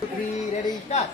3 ready start.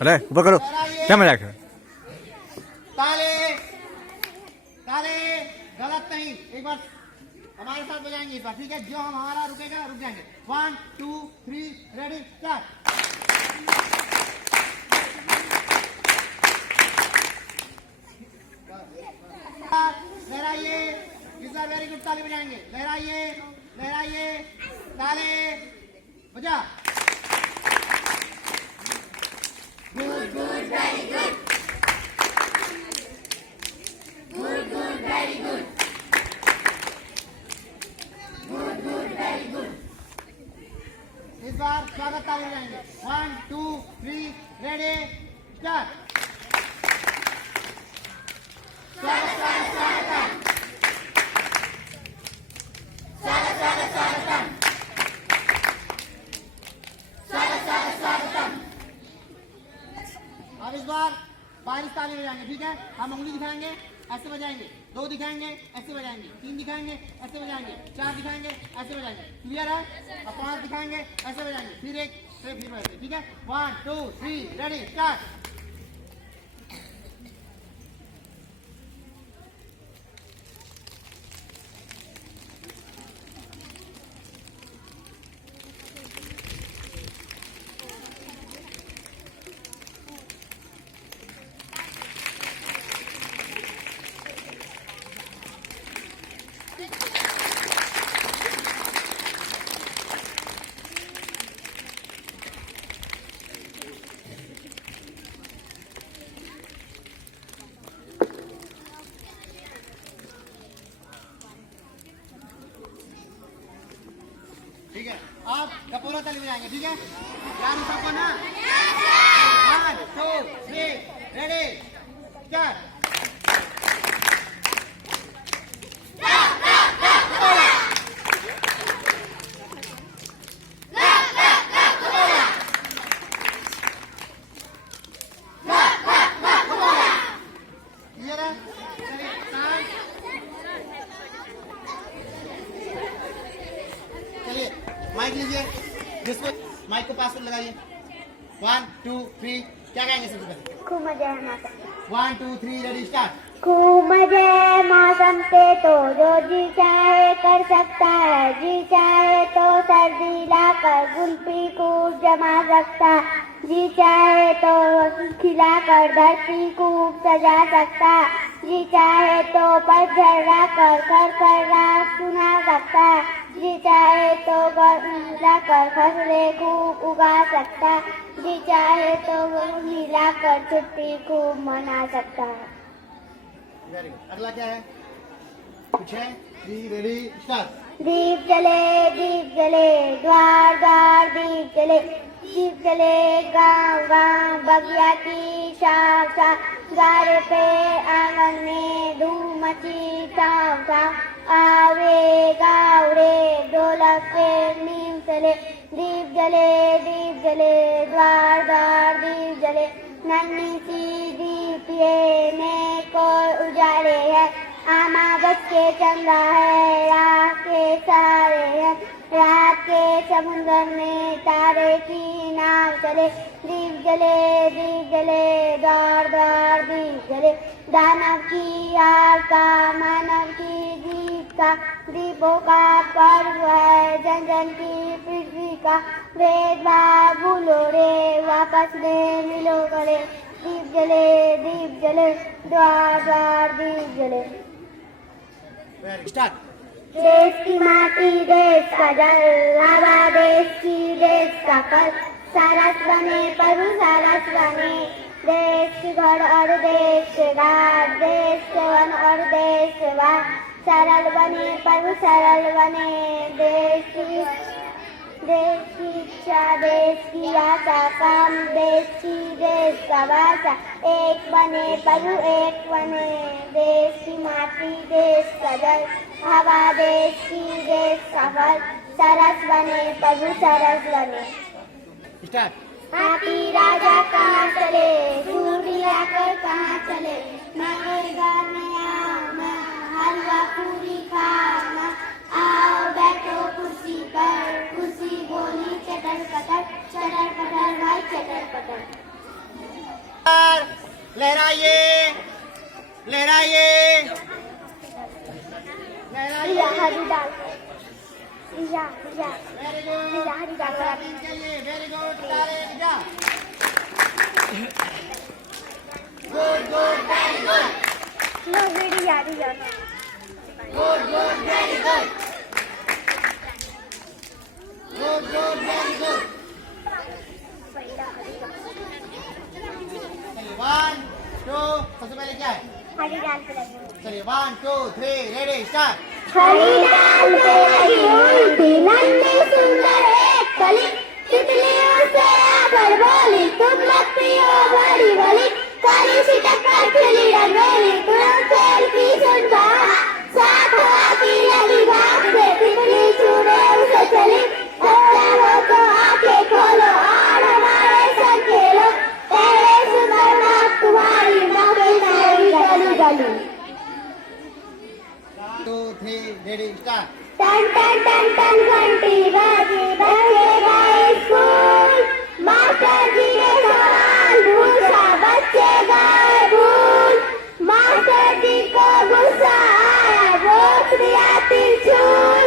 अरे ऊपर करो, क्या मजाक है? ताले ताले गलत नहीं, एक बार हमारे साथ बजाएंगे इस बार, ठीक है? जो हम हमारा रुकेगा रुक जाएंगे। 1 2 3 रेडी स्टार्ट। लहराइए, इस बार वेरी गुड, ताली बजाएंगे। लहराइए लहराइए, ताले बजा। Good good very good, good good very good, good good very good. इस बार स्वागत ताली बजाएंगे। 1 2 3 रेडी स्टार्ट। स्वागत स्वागत स्वागतम, स्वागत स्वागत स्वागतम, स्वागत स्वागत स्वागतम। अब इस बार बारिश ताली बजाएंगे, ठीक है? हम उंगली दिखाएंगे, ऐसे बजाएंगे। 2 दिखाएंगे, ऐसे बजाएंगे। 3 दिखाएंगे, ऐसे बजाएंगे। 4 दिखाएंगे, ऐसे बजाएंगे। क्लियर है? अब 5 दिखाएंगे, ऐसे बजाएंगे। फिर एक फिर बजाएंगे, ठीक है? 1 2 3 रेडी स्टार्ट। ठीक है, आप कपूरा ताली बजाएंगे, ठीक है? यार सबको ना 1 2 3 रेडी स्टार्ट। क्लियर है? चलिए चलिए माइक लीजिए, जिसको माइक को पास पर लगाइए। 1 2 3 क्या गाएंगे सबसे पहले? खूब मजा है मौसम। 1 2 3 रेडी स्टार्ट। खूब मजे मौसम पे तो जो जी चाहे कर सकता है, जी चाहे तो सर्दी लाकर गुल्फी खूब जमा सकता, जी चाहे तो खिलाकर धरती खूब सजा सकता, जी चाहे तो पतझड़ लाकर कर कर रात सुना सकता, जी चाहे तो लाकर फसलें खूब उगा सकता, जी चाहे तो मिलाकर छुट्टी खूब मना सकता है। Very good. अगला क्या है? कुछ है? 3 रेडी स्टार्ट। दीप जले द्वार द्वार दीप जले, दीप जले गाँव गाँव बगिया की शाम शाम, द्वार पे आंगन में धूम मची छाव छाव, आवे गाँव रे ढोलक पे नीम चले, दीप जले द्वार द्वार दीप जले, नन्ही सी दीपिये ने को उजाले है, आमा बच के चंदा है रात के सारे है, रात के समुद्र में तारे की नाव चले, दीप जले द्वार द्वार दीप जले, दानव की आग का मानव की दीप का, दीपों का पर्व है जन जन की पृथ्वी का, भेदभाव भूलो रे वापस में मिलो गले, दीप जले द्वार द्वार दीप जले। स्टार्ट। देश की माटी देश का जल, हवा देश की देश का फल, सरस बने प्रभु सरस बने, देश के घर और देश के घाट, देश के वन और देश के बाग, सरल बने प्रभु सरल बने, देश की इच्छा देश की आशा, काम देश की देश का भाषा, एक बने प्रभु एक बने, देश की माटी देश का जल, हवा देश की देश का फल, सरस बने प्रभु सरस बने। स्टार्ट। हाथी राजा कहाँ चले, सूर्य आकर कहाँ चले, मेरे घर में आओ ना, हलवा पूरी खाओ ना, आओ बैठो कुर्सी पर, कुर्सी बोली चटर पटर भाई चटर पटर। लहराइए लहराइए लहराइए। हरी दाल वेरी गुड। हरी दाल चलिए वेरी गुड। तारे जा। Good good very good. Know very यारी जाना। Good good very good. Good good very good. चलिए 1 2 सबसे पहले क्या है? हरी दाल पे लगी। चलिए 1 2 3 रेडी स्टार्ट। हरी दाल पे लगी हुई थी नन्ही सुंदर एक कली, तितलियों से आकर बोली तुम लगती हो बड़ी भली, काली सी टक्कर खिली रंगोली तुम खेल की सुन बात, साथ आती लगी भाग से तितली छूने उसे चली, अच्छा हो तो आंखें खोलो और हमारे संग खेलो, तेरे सुंदर नाक तुम्हारी नाके सारी गली गली। 2 3 रेडी स्टार्ट। टन टन टन टन घंटी बजी बच्चे गए स्कूल, मास्टर जी ने सवाल पूछा बच्चे गए भूल, मास्टर जी को गुस्सा आया रोक दिया त्रिशूल,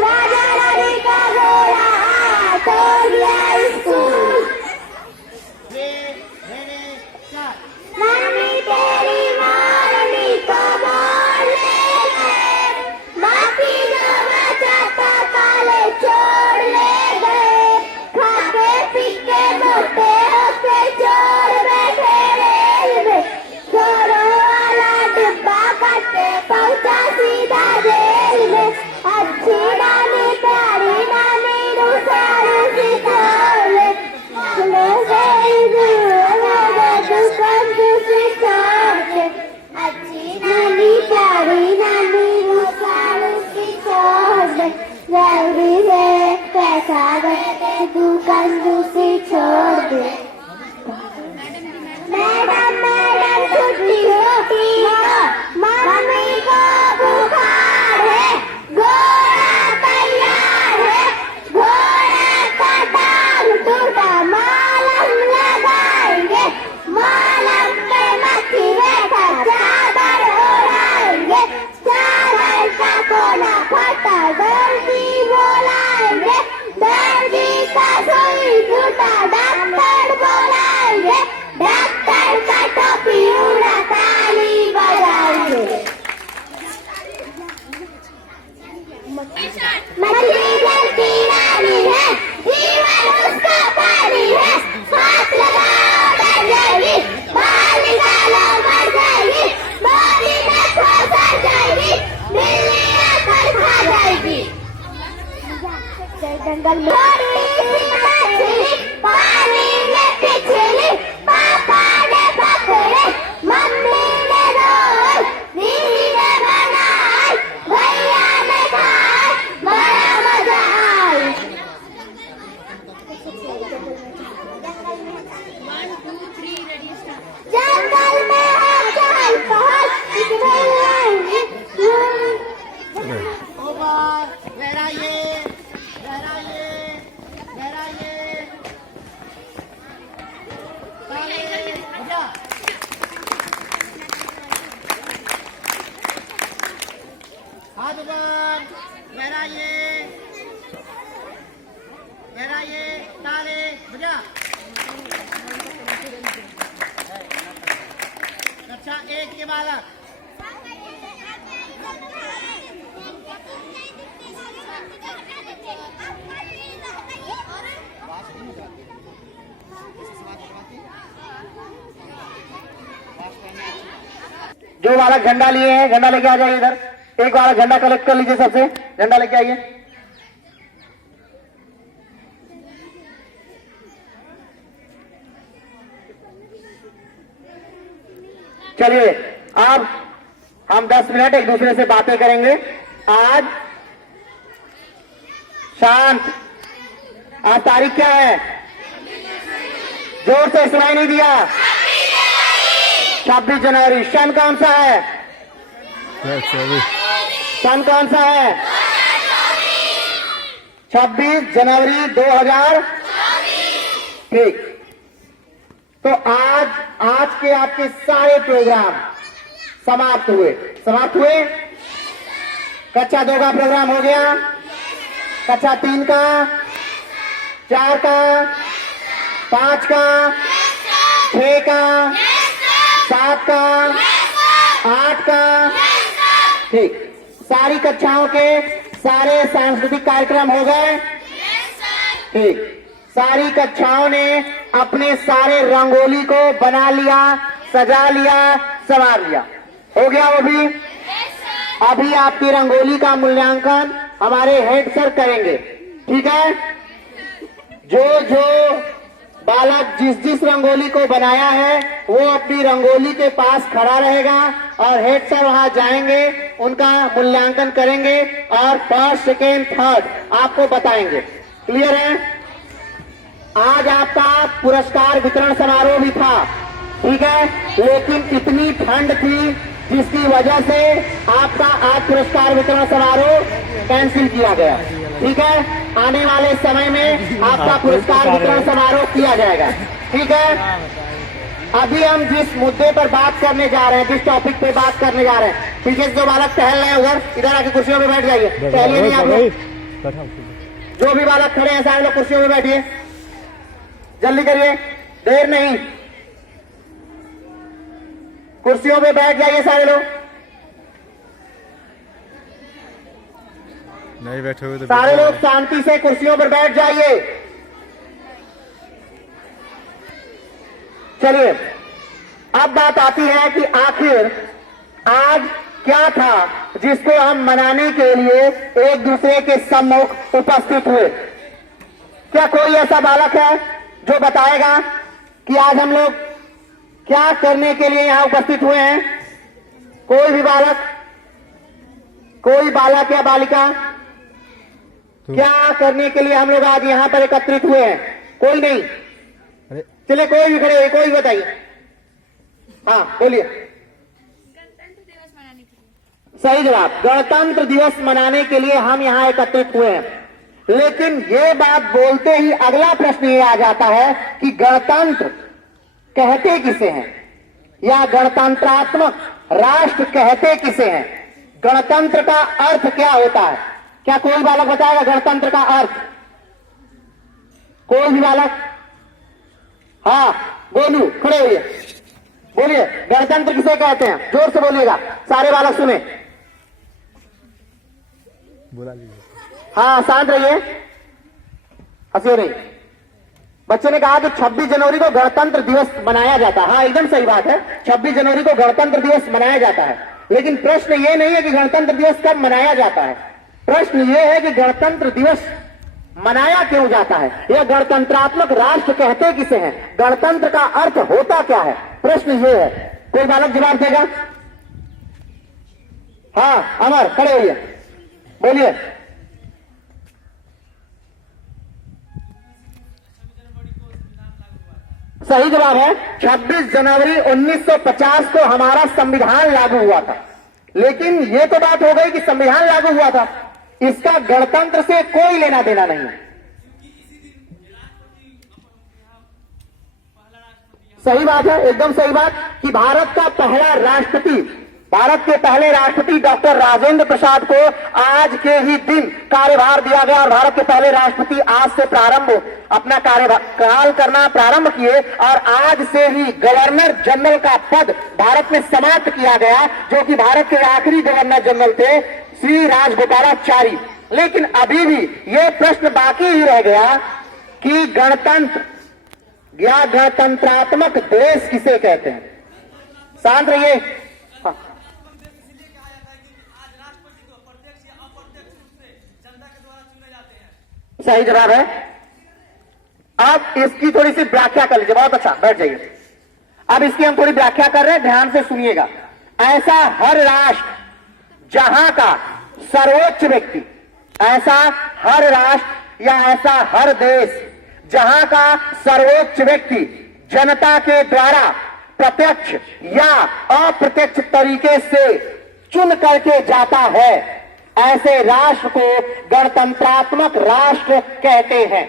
राजा रानी का घोड़ा आया तोड़ दिया स्कूल। 3 ready start. नानी तेरी मारनी को मोड़ ले गए, बाकी जो बचा था काले छोड़ ले गए, खाके पीके मोटे होके चोर बैठे रेल में, चोरों वाला डिब्बा कटे पहुंचा सीधा जेल में, अच्छी नानी प्यारी नानी रूसा रूसी खोले, दुकान दूसरी छोड़ के, अच्छी नानी प्यारी नानी रूसा रूसी छोड़ दे, जल्दी से पैसा दे दुकान दूसरी छोड़ दे। मैडम मैडम छुट्टी होती है, मम्मी को बुखार है, घोड़ा तैयार है, घोड़े का टांग टूटा मालम लगाएंगे, मालम पे मक्खी बैठा चादर उड़ाएंगे, चादर का कोना फटा दर्दी बोलाएंगे, दर्दी का सुई टूटा डॉक्टर बोलाएंगे, डॉक्टर का टोपी उड़ा ताली बजाएंगे। मछली जल की रानी है, जीवन उसका पानी है, हाथ लगाओ डर जाएगी, बाहर निकालो मर जाएगी, बॉडी में खोसा जाएगी, बिल्ली आकर खा जाएगी। जंगल में थोड़ी सी मछली पानी में पिछली, पापा ने पकड़े मम्मी ने रोई, दीदी ने बनाई भैया ने खाई, बड़ा मजा आई। जंगल में है चहल पहल, ओवर लहराइए लहराइए 8 के बालक। जो बालक झंडा लिए हैं झंडा लेके आ जाइए इधर। एक बालक झंडा कलेक्ट कर लीजिए, सबसे झंडा लेके आइए। चलिए अब हम 10 मिनट एक दूसरे से बातें करेंगे। आज शांत। आज तारीख क्या है? जोर से सुनाई नहीं दिया। 26 जनवरी। सन कौन सा है? सन कौन सा है? 26 जनवरी 2000। ठीक। तो आज के आपके सारे प्रोग्राम समाप्त हुए। कक्षा 2 का प्रोग्राम हो गया, कक्षा 3 का, 4 का, 5 का, 6 का, 7 का, 8 का। ठीक। सारी कक्षाओं के सारे सांस्कृतिक कार्यक्रम हो गए। ठीक। सारी कक्षाओं ने अपने सारे रंगोली को बना लिया, सजा लिया, संवार लिया। हो गया वो भी? अभी आपकी रंगोली का मूल्यांकन हमारे हेड सर करेंगे। ठीक है? जो बालक जिस रंगोली को बनाया है वो अपनी रंगोली के पास खड़ा रहेगा और हेड सर वहां जाएंगे, उनका मूल्यांकन करेंगे और फर्स्ट, सेकेंड, थर्ड आपको बताएंगे। क्लियर है? आज आपका पुरस्कार वितरण समारोह भी था। ठीक है? लेकिन इतनी ठंड थी जिसकी वजह से आपका आज पुरस्कार वितरण समारोह कैंसिल किया गया। ठीक है? आने वाले समय में आपका पुरस्कार वितरण समारोह किया जाएगा। ठीक है? अभी हम जिस मुद्दे पर बात करने जा रहे हैं, जिस टॉपिक पे बात करने जा रहे हैं, पीछे जो बालक टहल रहे हैं इधर आके कुर्सियों में बैठ जाइए। टहलिए नहीं आप लोग। जो भी बालक खड़े हैं सारे लोग कुर्सियों में बैठिए। जल्दी करिए, देर नहीं। कुर्सियों पे बैठ जाइए सारे लोग। नहीं बैठे हुए तो सारे लोग शांति से कुर्सियों पर बैठ जाइए। चलिए अब बात आती है कि आखिर आज क्या था जिसको हम मनाने के लिए एक दूसरे के सम्मुख उपस्थित हुए। क्या कोई ऐसा बालक है जो बताएगा कि आज हम लोग क्या करने के लिए यहां उपस्थित हुए हैं? कोई भी बालक, कोई बालक या बालिका, क्या करने के लिए हम लोग आज यहां पर एकत्रित हुए हैं? कोई नहीं। चलिए कोई भी खड़े, कोई भी बताइए। हाँ बोलिए। गणतंत्र दिवस मनाने के लिए। सही जवाब। गणतंत्र दिवस मनाने के लिए हम यहां एकत्रित हुए हैं। लेकिन ये बात बोलते ही अगला प्रश्न ये आ जाता है कि गणतंत्र कहते किसे हैं, या गणतंत्रात्मक राष्ट्र कहते किसे हैं? गणतंत्र का अर्थ क्या होता है? क्या कोई बालक बताएगा गणतंत्र का अर्थ? कोई भी बालक? हाँ बोलू, खड़े होइए, बोलिए। गणतंत्र किसे कहते हैं? जोर से बोलिएगा, सारे बालक सुने। बुला लीजिए। हाँ शांत रहिए, हंसिए नहीं। बच्चे ने कहा कि 26 जनवरी को गणतंत्र दिवस मनाया जाता है। हाँ एकदम सही बात है, 26 जनवरी को गणतंत्र दिवस मनाया जाता है। लेकिन प्रश्न ये नहीं है कि गणतंत्र दिवस कब मनाया जाता है। प्रश्न ये है कि गणतंत्र दिवस मनाया क्यों जाता है, यह गणतंत्रात्मक राष्ट्र कहते किसे हैं, गणतंत्र का अर्थ होता क्या है? प्रश्न ये है। कोई बालक जवाब देगा? हाँ अमर, खड़े होइए, बोलिए। सही जवाब है, 26 जनवरी 1950 को हमारा संविधान लागू हुआ था। लेकिन ये तो बात हो गई कि संविधान लागू हुआ था, इसका गणतंत्र से कोई लेना देना नहीं है। सही बात है, एकदम सही बात, कि भारत का पहला राष्ट्रपति भारत के पहले राष्ट्रपति डॉक्टर राजेंद्र प्रसाद को आज के ही दिन कार्यभार दिया गया और भारत के पहले राष्ट्रपति आज से अपना कार्यकाल करना प्रारंभ किए और आज से ही गवर्नर जनरल का पद भारत में समाप्त किया गया, जो कि भारत के आखिरी गवर्नर जनरल थे श्री राजगोपालाचारी। लेकिन अभी भी यह प्रश्न बाकी ही रह गया कि गणतंत्र या गणतंत्रात्मक देश किसे कहते हैं। शांत रहिए। हाँ। सही जवाब है। अब इसकी थोड़ी सी व्याख्या कर लीजिए। बहुत अच्छा, बैठ जाइए। अब इसकी हम थोड़ी व्याख्या कर रहे हैं, ध्यान से सुनिएगा। ऐसा हर राष्ट्र जहां का सर्वोच्च व्यक्ति, ऐसा हर राष्ट्र या ऐसा हर देश जहां का सर्वोच्च व्यक्ति जनता के द्वारा प्रत्यक्ष या अप्रत्यक्ष तरीके से चुन करके जाता है, ऐसे राष्ट्र को गणतंत्रात्मक राष्ट्र कहते हैं।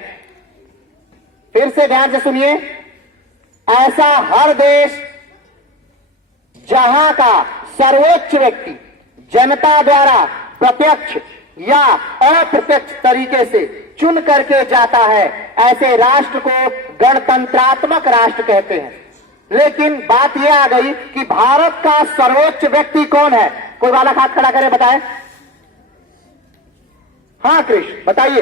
फिर से ध्यान से सुनिए। ऐसा हर देश जहां का सर्वोच्च व्यक्ति जनता द्वारा प्रत्यक्ष या अप्रत्यक्ष तरीके से चुन करके जाता है, ऐसे राष्ट्र को गणतंत्रात्मक राष्ट्र कहते हैं। लेकिन बात यह आ गई कि भारत का सर्वोच्च व्यक्ति कौन है। कोई बालक हाथ खड़ा करे, बताए। हाँ कृष्ण, बताइए।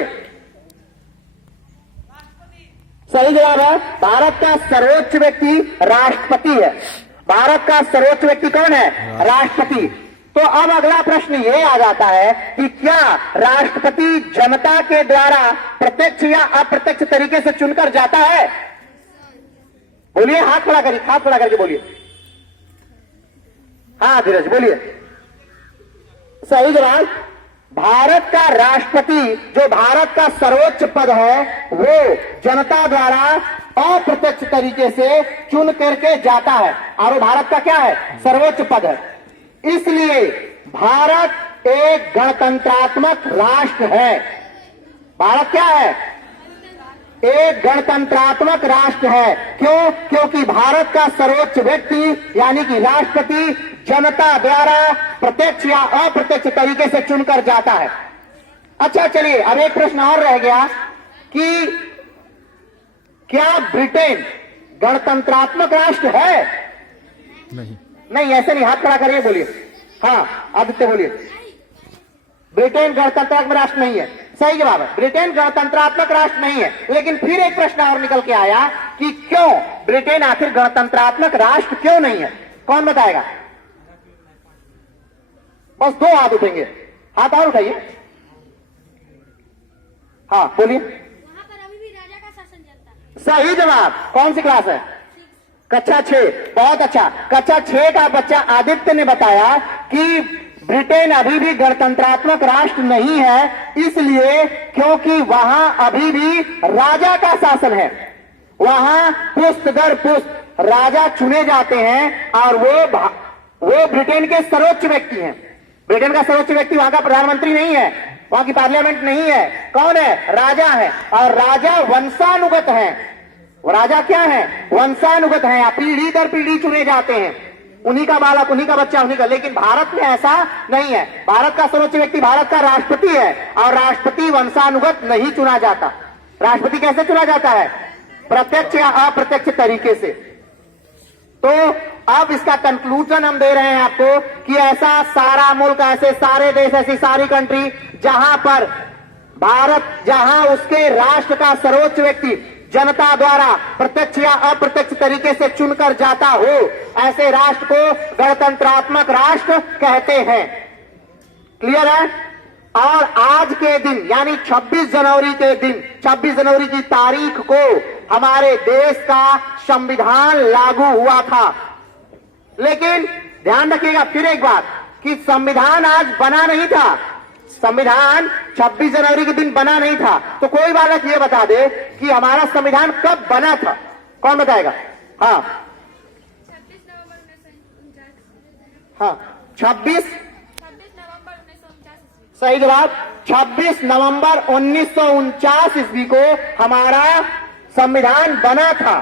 सही जवाब है। भारत का सर्वोच्च व्यक्ति राष्ट्रपति है। भारत का सर्वोच्च व्यक्ति कौन है? राष्ट्रपति। तो अब अगला प्रश्न यह आ जाता है कि क्या राष्ट्रपति जनता के द्वारा प्रत्यक्ष या अप्रत्यक्ष तरीके से चुनकर जाता है? बोलिए, हाथ खड़ा करिए, हाथ खड़ा करके बोलिए। हाँ धीरज, बोलिए। सही जवाब। भारत का राष्ट्रपति, जो भारत का सर्वोच्च पद है, वो जनता द्वारा अप्रत्यक्ष तरीके से चुन करके जाता है और वो भारत का क्या है? सर्वोच्च पद है। इसलिए भारत एक गणतंत्रात्मक राष्ट्र है। भारत क्या है? एक गणतंत्रात्मक राष्ट्र है। क्यों? क्योंकि भारत का सर्वोच्च व्यक्ति यानी कि राष्ट्रपति जनता द्वारा प्रत्यक्ष या अप्रत्यक्ष तरीके से चुनकर जाता है। अच्छा चलिए, अब एक प्रश्न और रह गया कि क्या ब्रिटेन गणतंत्रात्मक राष्ट्र है? नहीं, ऐसे नहीं। हाथ खड़ा करिए, बोलिए। हाँ आदित्य, बोलिए। ब्रिटेन गणतंत्रात्मक राष्ट्र नहीं है। सही जवाब है, ब्रिटेन गणतंत्रात्मक राष्ट्र नहीं है। लेकिन फिर एक प्रश्न और निकल के आया कि क्यों ब्रिटेन आखिर गणतंत्रात्मक राष्ट्र क्यों नहीं है? कौन बताएगा? बस 2 हाथ उठेंगे। हाथ और उठाइए। हाँ बोलिए। वहां पर अभी भी राजा का शासन चलता है। सही जवाब। कौन सी क्लास है? कक्षा 6। बहुत अच्छा। कक्षा 6 का बच्चा आदित्य ने बताया कि ब्रिटेन अभी भी गणतंत्रात्मक राष्ट्र नहीं है, इसलिए क्योंकि वहां अभी भी राजा का शासन है। वहां पुष्ट दर पुष्ट राजा चुने जाते हैं और वो ब्रिटेन के सर्वोच्च व्यक्ति हैं। ब्रिटेन का सर्वोच्च व्यक्ति वहां का प्रधानमंत्री नहीं है, वहां की पार्लियामेंट नहीं है। कौन है? राजा है। और राजा वंशानुगत है। राजा क्या है? वंशानुगत है। पीढ़ी दर पीढ़ी चुने जाते हैं। उन्हीं का बालक, उन्हीं का बच्चा, उन्हीं का। लेकिन भारत में ऐसा नहीं है। भारत का सर्वोच्च व्यक्ति भारत का राष्ट्रपति है और राष्ट्रपति वंशानुगत नहीं चुना जाता। राष्ट्रपति कैसे चुना जाता है? प्रत्यक्ष या अप्रत्यक्ष तरीके से। तो अब इसका कंक्लूजन हम दे रहे हैं आपको कि ऐसा सारा मुल्क, ऐसे सारे देश, ऐसी सारी कंट्री जहां पर भारत, जहां उसके राष्ट्र का सर्वोच्च व्यक्ति जनता द्वारा प्रत्यक्ष या अप्रत्यक्ष तरीके से चुनकर जाता हो, ऐसे राष्ट्र को गणतंत्रात्मक राष्ट्र कहते हैं। क्लियर है? और आज के दिन यानी 26 जनवरी के दिन, 26 जनवरी की तारीख को हमारे देश का संविधान लागू हुआ था। लेकिन ध्यान रखिएगा फिर एक बात कि संविधान आज बना नहीं था। संविधान 26 जनवरी के दिन बना नहीं था। तो कोई बालक ये बता दे कि हमारा संविधान कब बना था? कौन बताएगा? हाँ 26 नवंबर 1949। हाँ 26 नवंबर 1949। सही जवाब। 26 नवंबर 1949 ईस्वी को हमारा संविधान बना था।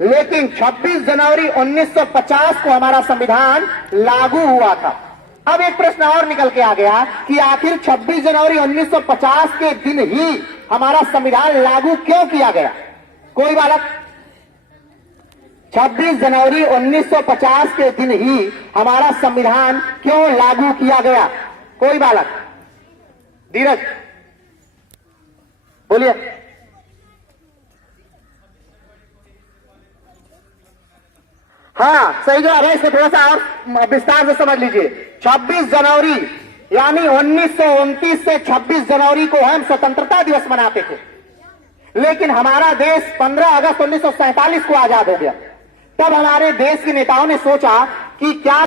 लेकिन 26 जनवरी 1950 को हमारा संविधान लागू हुआ था। अब एक प्रश्न और निकल के आ गया कि आखिर 26 जनवरी 1950 के दिन ही हमारा संविधान लागू क्यों किया गया? कोई बालक? 26 जनवरी 1950 के दिन ही हमारा संविधान क्यों लागू किया गया? कोई बालक? धीरज बोलिए। हाँ, सही जवाब है। इसको थोड़ा सा और विस्तार से समझ लीजिए। 26 जनवरी यानी 1929 से 26 जनवरी को हम स्वतंत्रता दिवस मनाते थे, लेकिन हमारा देश 15 अगस्त 1947 को आजाद हो गया। तब हमारे देश के नेताओं ने सोचा कि क्या